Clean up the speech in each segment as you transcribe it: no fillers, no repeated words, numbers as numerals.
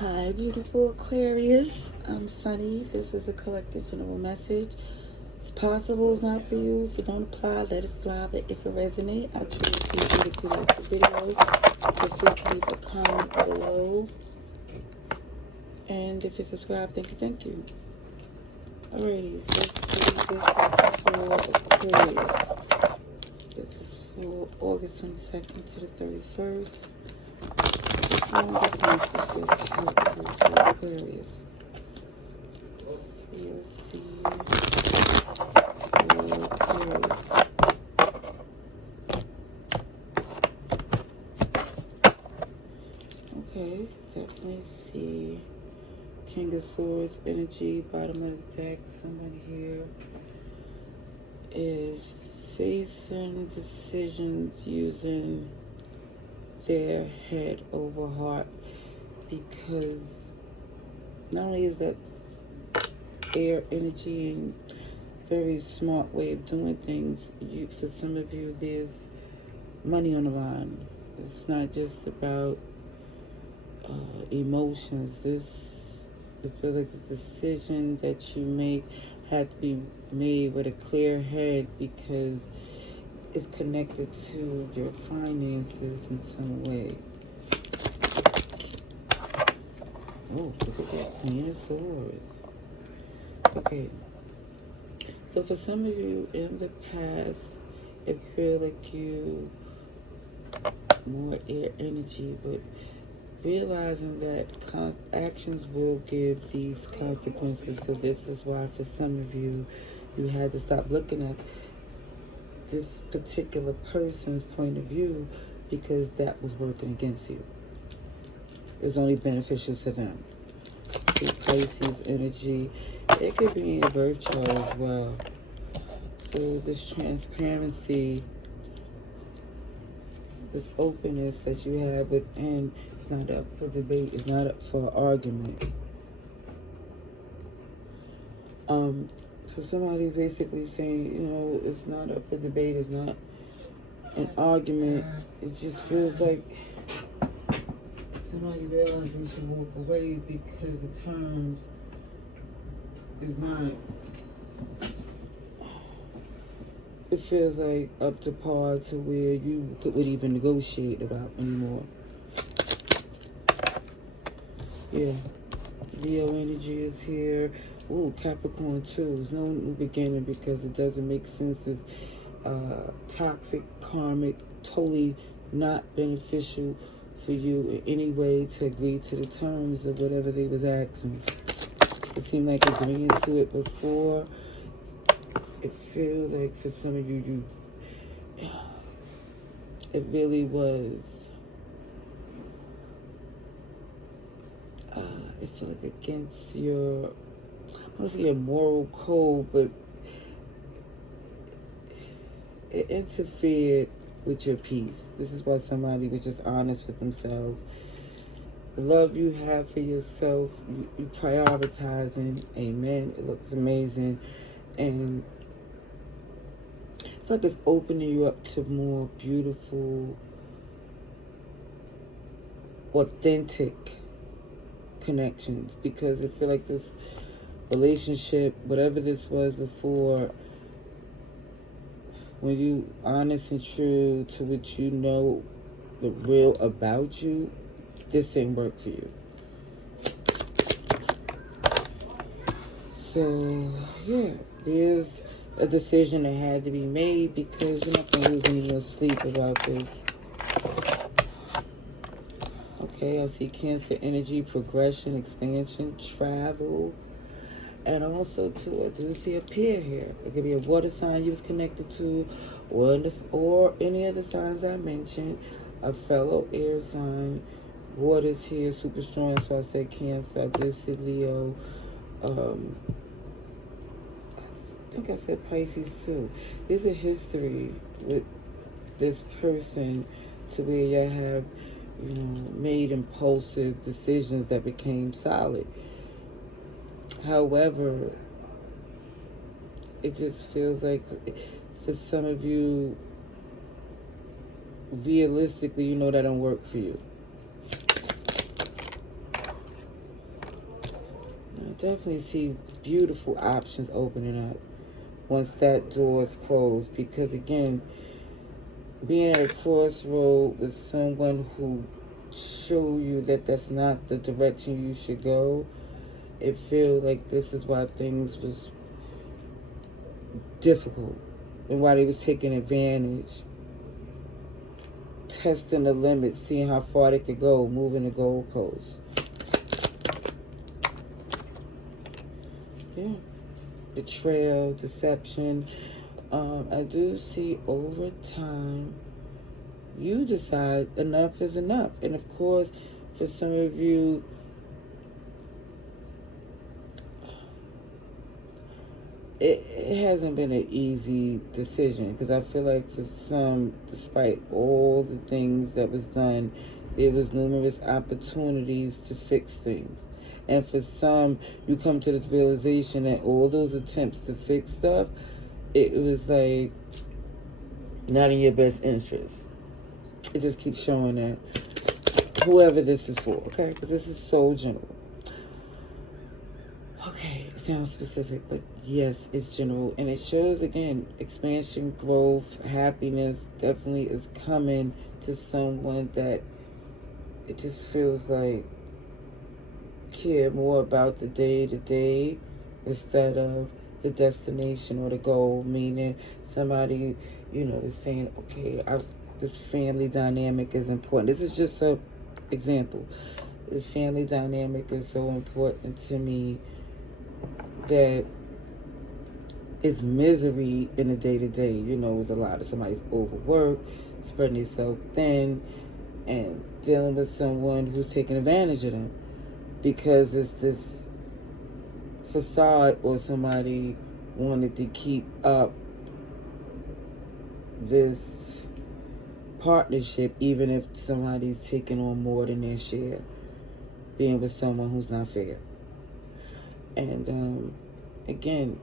Hi, beautiful Aquarius. I'm Sunny. This is a collective general message. It's possible it's not for you. If it don't apply, let it fly. But if it resonates, I truly appreciate it. If you like the video, feel free to leave a comment below. And if you subscribe, thank you. Alrighty, so let's see. This is for Aquarius. This is for August 22nd to the 31st. This message is helpful for Aquarius. Let's see. Aquarius. Okay, definitely see King of Swords energy, bottom of the deck. Somebody here is facing decisions using their head over heart, because not only is that air energy and very smart way of doing things, for some of you there's money on the line. It's not just about emotions. I feel like the decision that you make had to be made with a clear head, because is connected to your finances in some way. Oh, look at that, Queen of Swords. Okay, so for some of you in the past, it feel like you more air energy, but realizing that actions will give these consequences. So this is why for some of you, you had to stop looking at this particular person's point of view, because that was working against you. It's only beneficial to them. See, Pisces energy, it could be in your birth chart as well. So this transparency, this openness that you have within, it's not up for debate, it's not up for argument. So somebody's basically saying, it's not up for debate, it's not an argument. It just feels like somebody realizes you should walk away because the terms is not, it feels like up to par to where you would even negotiate about anymore. Yeah. Leo energy is here. Ooh, Capricorn too. There's no new beginning, because it doesn't make sense. It's toxic, karmic, totally not beneficial for you in any way to agree to the terms of whatever they was asking. It seemed like agreeing to it before. It feels like for some of you, it really was. I feel like against your, I don't say your moral code, but it interfered with your peace. This is why somebody was just honest with themselves. The love you have for yourself, you prioritizing. Amen. It looks amazing. And I feel like it's opening you up to more beautiful, authentic connections, because I feel like this relationship, whatever this was before, when you honest and true to what you know, the real about you, this ain't work for you. So yeah, there's a decision that had to be made, because you're not gonna lose any more sleep about this. Okay, I see Cancer energy, progression, expansion, travel. And also, too, I do see a pair here. It could be a water sign you was connected to, or any of the signs I mentioned. A fellow air sign. Water's here, super strong, so I said Cancer. I did see Leo. I think I said Pisces, too. There's a history with this person to where you have, made impulsive decisions that became solid. However, it just feels like for some of you, realistically, that don't work for you. definitely see beautiful options opening up once that door is closed. Because again, being at a crossroad with someone who show you that that's not the direction you should go, it feels like this is why things was difficult and why they was taking advantage, testing the limits, seeing how far they could go, moving the goalposts. Yeah. Betrayal, deception. I do see over time you decide enough is enough. And of course, for some of you, it hasn't been an easy decision, because I feel like for some, despite all the things that was done, there was numerous opportunities to fix things. And for some, you come to this realization that all those attempts to fix stuff, it was like not in your best interest. It just keeps showing that. Whoever this is for, okay? Because this is so general. Okay, it sounds specific, but yes, it's general. And it shows, again, expansion, growth, happiness definitely is coming to someone that it just feels like care more about the day-to-day instead of the destination or the goal. Meaning somebody, is saying, okay, this family dynamic is important. This is just an example. This family dynamic is so important to me that it's misery in the day-to-day. It's a lot of somebody's overworked, spreading themselves thin, and dealing with someone who's taking advantage of them because it's this facade, or somebody wanted to keep up this partnership even if somebody's taking on more than their share, being with someone who's not fair. And again,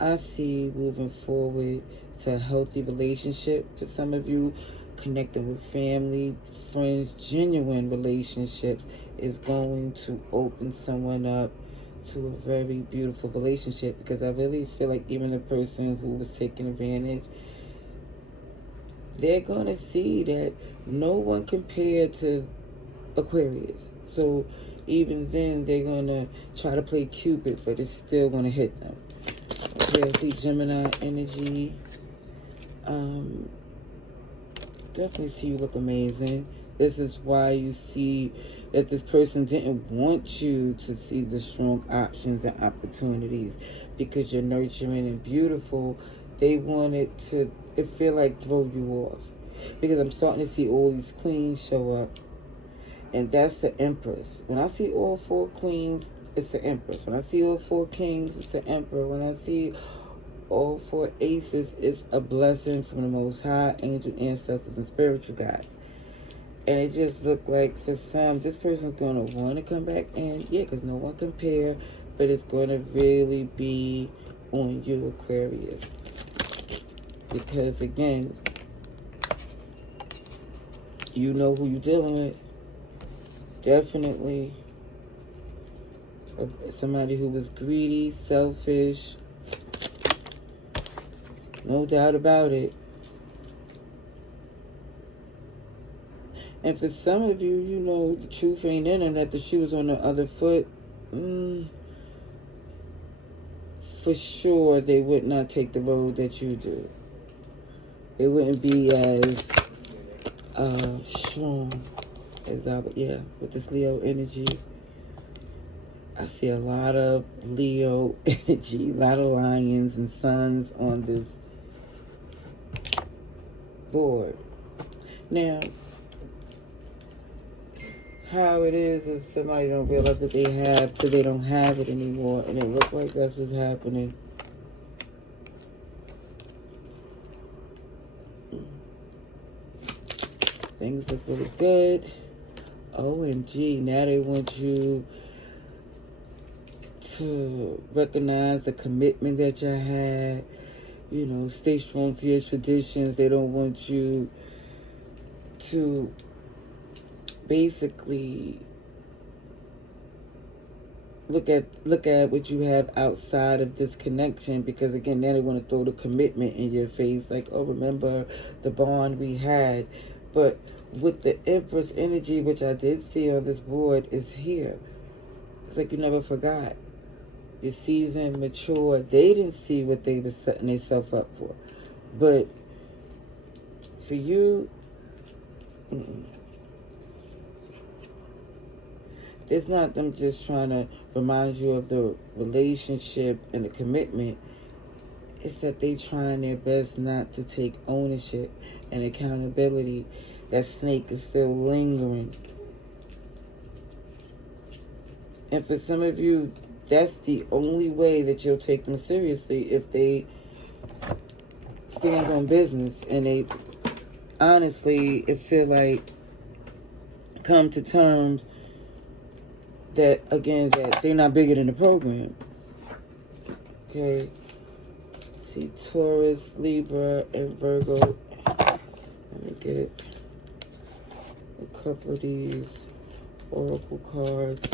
I see moving forward to a healthy relationship for some of you. Connecting with family, friends, genuine relationships is going to open someone up to a very beautiful relationship, because I really feel like even the person who was taking advantage, they're going to see that no one compared to Aquarius. So even then, they're going to try to play Cupid, but it's still going to hit them. Okay, I see Gemini energy. Definitely see you look amazing. This is why you see that this person didn't want you to see the strong options and opportunities, because you're nurturing and beautiful. They wanted to, it feel like, throw you off, because I'm starting to see all these queens show up, and that's the Empress. When I see all 4 queens, it's the Empress. When I see all 4 kings, it's the Emperor. When I see all 4 aces, it's a blessing from the Most High, angel, ancestors, and spiritual guides. And it just looked like for some, this person's going to want to come back in. Yeah, because no one compare, but it's going to really be on you, Aquarius. Because again, you know who you're dealing with. Definitely somebody who was greedy, selfish. No doubt about it. And for some of you, the truth ain't in and that the shoe is on the other foot. For sure, they would not take the road that you do. It wouldn't be as strong as with this Leo energy. I see a lot of Leo energy, a lot of lions and suns on this board. Now, how it is somebody don't realize what they have till they don't have it anymore, and it looks like that's what's happening. Things look really good. OMG, now they want you to recognize the commitment that you had. Stay strong to your traditions. They don't want you to basically look at what you have outside of this connection, because again, now they want to throw the commitment in your face, like, oh, remember the bond we had. But with the Empress energy, which I did see on this board, is here. It's like you never forgot. You're seasoned, mature. They didn't see what they were setting themselves up for. But for you, it's not them just trying to remind you of the relationship and the commitment. It's that they trying their best not to take ownership and accountability. That snake is still lingering. And for some of you, that's the only way that you'll take them seriously, if they stand on business and they honestly, it feel like, come to terms that, again, that they're not bigger than the program. Okay. See, Taurus, Libra, and Virgo. Let me get a couple of these oracle cards.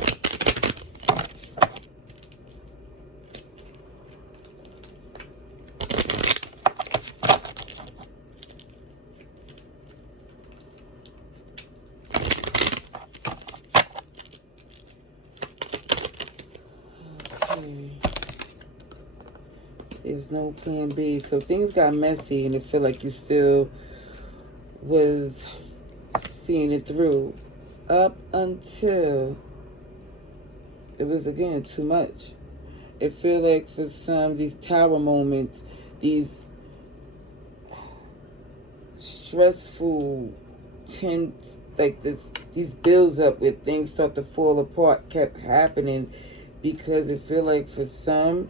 There's no plan B. So things got messy and it felt like you still was seeing it through up until it was, again, too much. It feel like for some, these tower moments, these stressful, tense, like this, these builds up where things start to fall apart kept happening, because it feel like for some,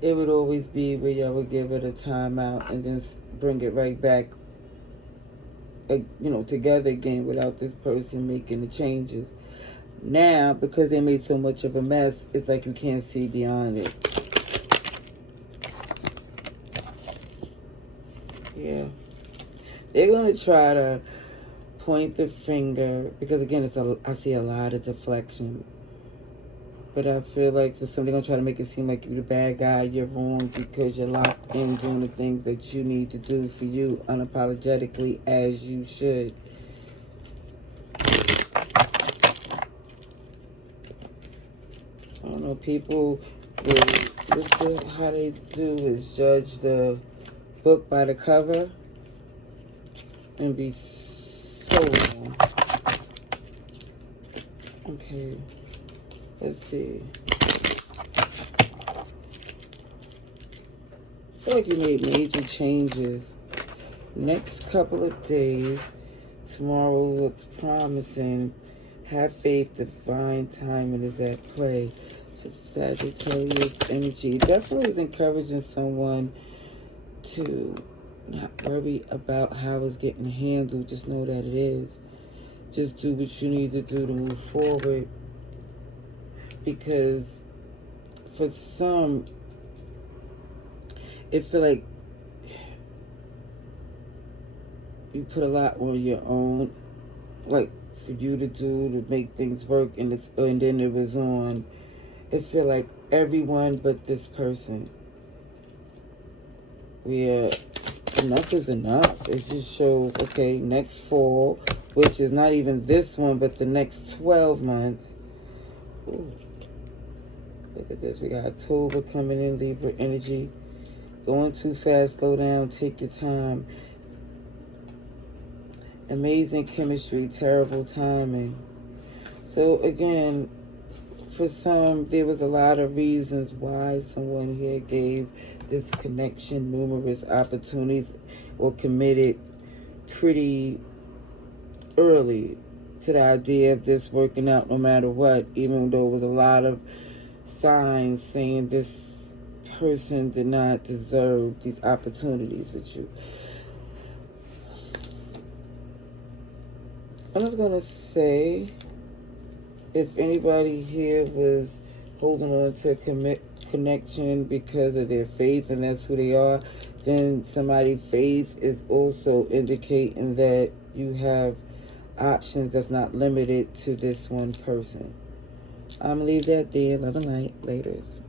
it would always be where y'all would give it a timeout and then bring it right back, together again without this person making the changes. Now, because they made so much of a mess, it's like you can't see beyond it. Yeah. They're going to try to point the finger, because again, I see a lot of deflection. But I feel like for somebody going to try to make it seem like you're the bad guy, you're wrong because you're locked in doing the things that you need to do for you unapologetically, as you should. I don't know, people, how they do is judge the book by the cover and be so wrong. Okay. Let's see. I feel like you made major changes. Next couple of days, tomorrow looks promising. Have faith, divine timing is at play. So Sagittarius energy definitely is encouraging someone to not worry about how it's getting handled. Just know that it is. Just do what you need to do to move forward. Because for some, it feel like you put a lot on your own, like for you to do to make things work, and then it was on. It feel like everyone but this person. Enough is enough. It just shows, okay, next fall, which is not even this one, but the next 12 months. Ooh. Look at this. We got October coming in, Libra energy. Going too fast, slow down, take your time. Amazing chemistry, terrible timing. So again, for some, there was a lot of reasons why someone here gave this connection numerous opportunities or committed pretty early to the idea of this working out no matter what, even though it was a lot of signs saying this person did not deserve these opportunities with you. I'm just going to say, if anybody here was holding on to a connection because of their faith and that's who they are, then somebody's faith is also indicating that you have options that's not limited to this one person. I'm going to leave that there. Love and light. Laters.